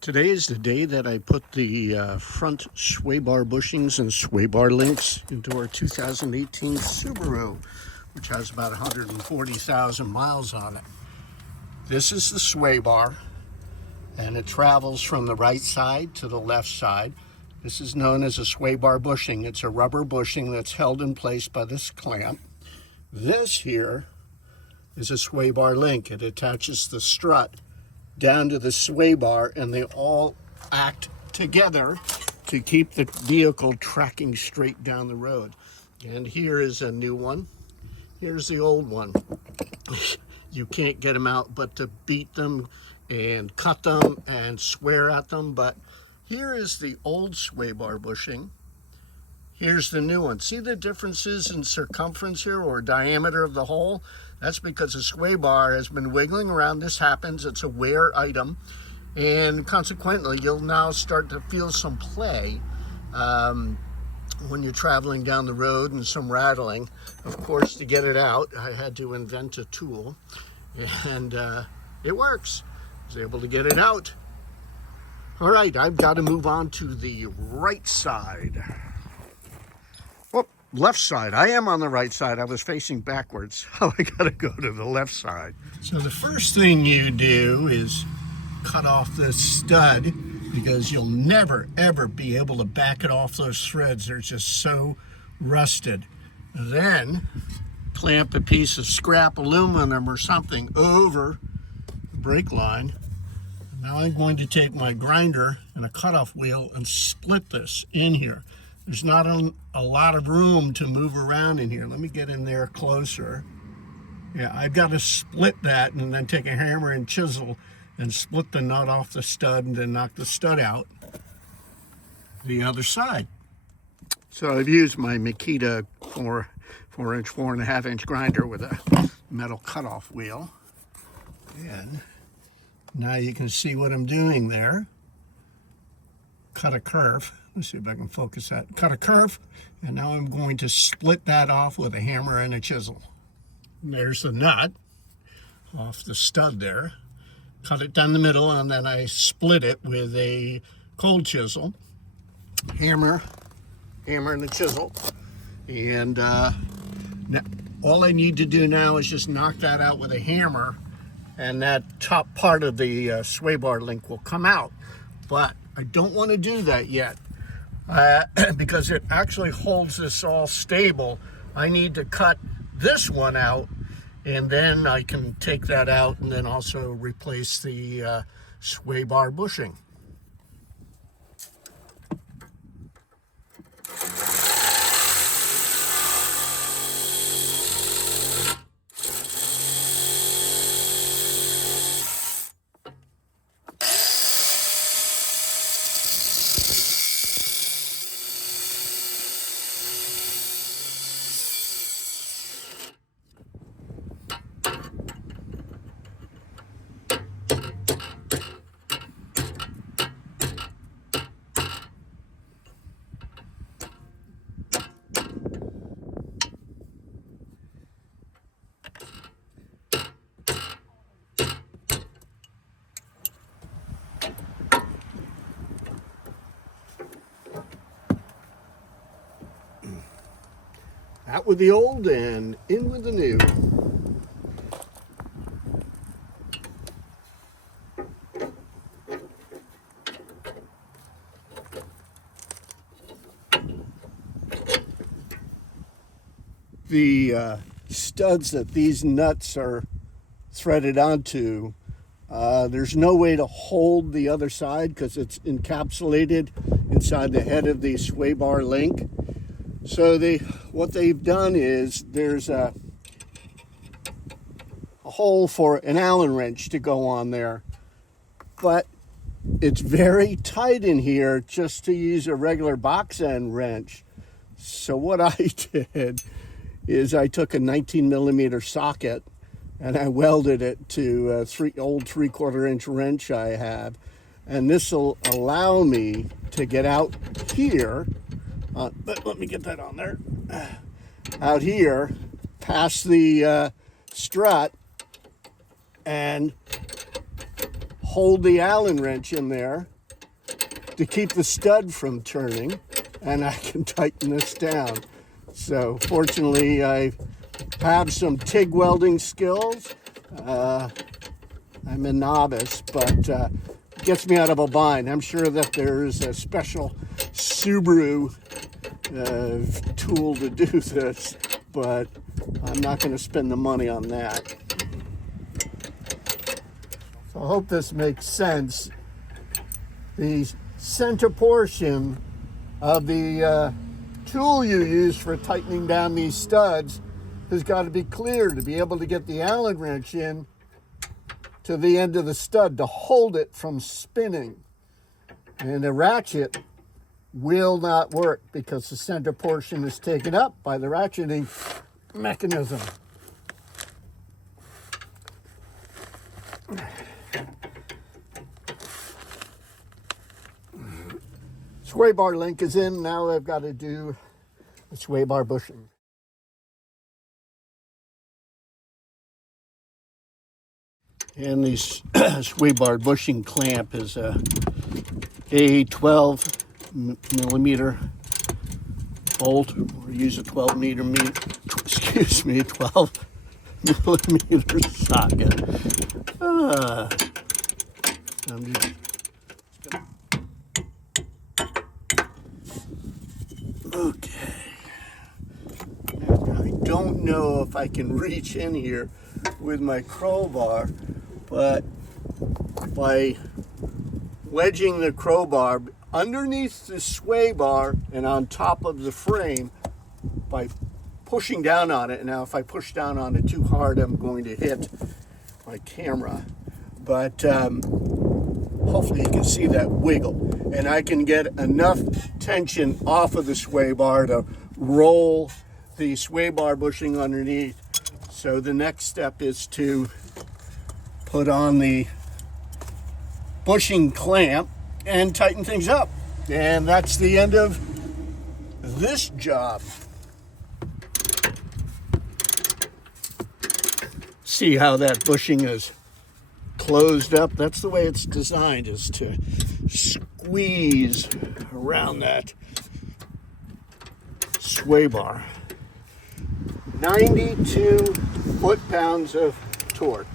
Today is the day that I put the front Swaybar bushings and Swaybar links into our 2018 Subaru, which has about 140,000 miles on it. This is the Swaybar, and it travels from the right side to the left side. This is known as a Swaybar bushing. It's a rubber bushing that's held in place by this clamp. This here is a Swaybar link. It attaches the strut down to the sway bar, and they all act together to keep the vehicle tracking straight down the road. And here is a new one. Here's the old one. You can't get them out but to beat them and cut them and swear at them. But here is the old sway bar bushing. Here's the new one. See the differences in circumference here, or diameter of the hole? That's because the sway bar has been wiggling around. This happens, it's a wear item, and consequently you'll now start to feel some play when you're traveling down the road, and some rattling. Of course, to get it out, I had to invent a tool, and it works. I was able to get it out. All right, I've got to move on to the right side. Left side. I am on the right side. I was facing backwards. So I got to go to the left side. So the first thing you do is cut off this stud, because you'll never ever be able to back it off those threads. They're just so rusted. Then clamp a piece of scrap aluminum or something over the brake line. Now I'm going to take my grinder and a cutoff wheel and split this in here. There's not a lot of room to move around in here. Let me get in there closer. Yeah, I've got to split that and then take a hammer and chisel and split the nut off the stud and then knock the stud out the other side. So I've used my Makita 4.5 inch grinder with a metal cutoff wheel. And now you can see what I'm doing there. Cut a curve. Let's see if I can focus that. Cut a curve, and now I'm going to split that off with a hammer and a chisel. And there's the nut off the stud there. Cut it down the middle, and then I split it with a cold chisel. Hammer and a chisel. And now, all I need to do now is just knock that out with a hammer, and that top part of the sway bar link will come out. But I don't want to do that yet. Because it actually holds this all stable. I need to cut this one out, and then I can take that out and then also replace the sway bar bushing. Out with the old and in with the new. The studs that these nuts are threaded onto, there's no way to hold the other side because it's encapsulated inside the head of the sway bar link. So what they've done is there's a hole for an Allen wrench to go on there, but it's very tight in here just to use a regular box end wrench. So what I did is I took a 19mm socket and I welded it to a old 3/4 inch wrench I have, and this will allow me to get out here. But let me get that on there. Out here, past the strut, and hold the Allen wrench in there to keep the stud from turning, and I can tighten this down. So fortunately, I have some TIG welding skills. I'm a novice, but it gets me out of a bind. I'm sure that there's a special Subaru tool to do this, but I'm not going to spend the money on that. So I hope this makes sense. The center portion of the tool you use for tightening down these studs has got to be clear to be able to get the Allen wrench in to the end of the stud to hold it from spinning. And the ratchet will not work because the center portion is taken up by the ratcheting mechanism. Swaybar link is in. Now I've got to do the Swaybar bushing. And the Swaybar bushing clamp is a 12 millimeter bolt, or use a 12 millimeter socket. I'm just okay. I don't know if I can reach in here with my crowbar, but by wedging the crowbar underneath the sway bar and on top of the frame, by pushing down on it. Now if I push down on it too hard, I'm going to hit my camera, but hopefully you can see that wiggle, and I can get enough tension off of the sway bar to roll the sway bar bushing underneath. So the next step is to put on the bushing clamp and tighten things up. And that's the end of this job. See how that bushing is closed up? That's the way it's designed, is to squeeze around that sway bar. 92 foot-pounds of torque.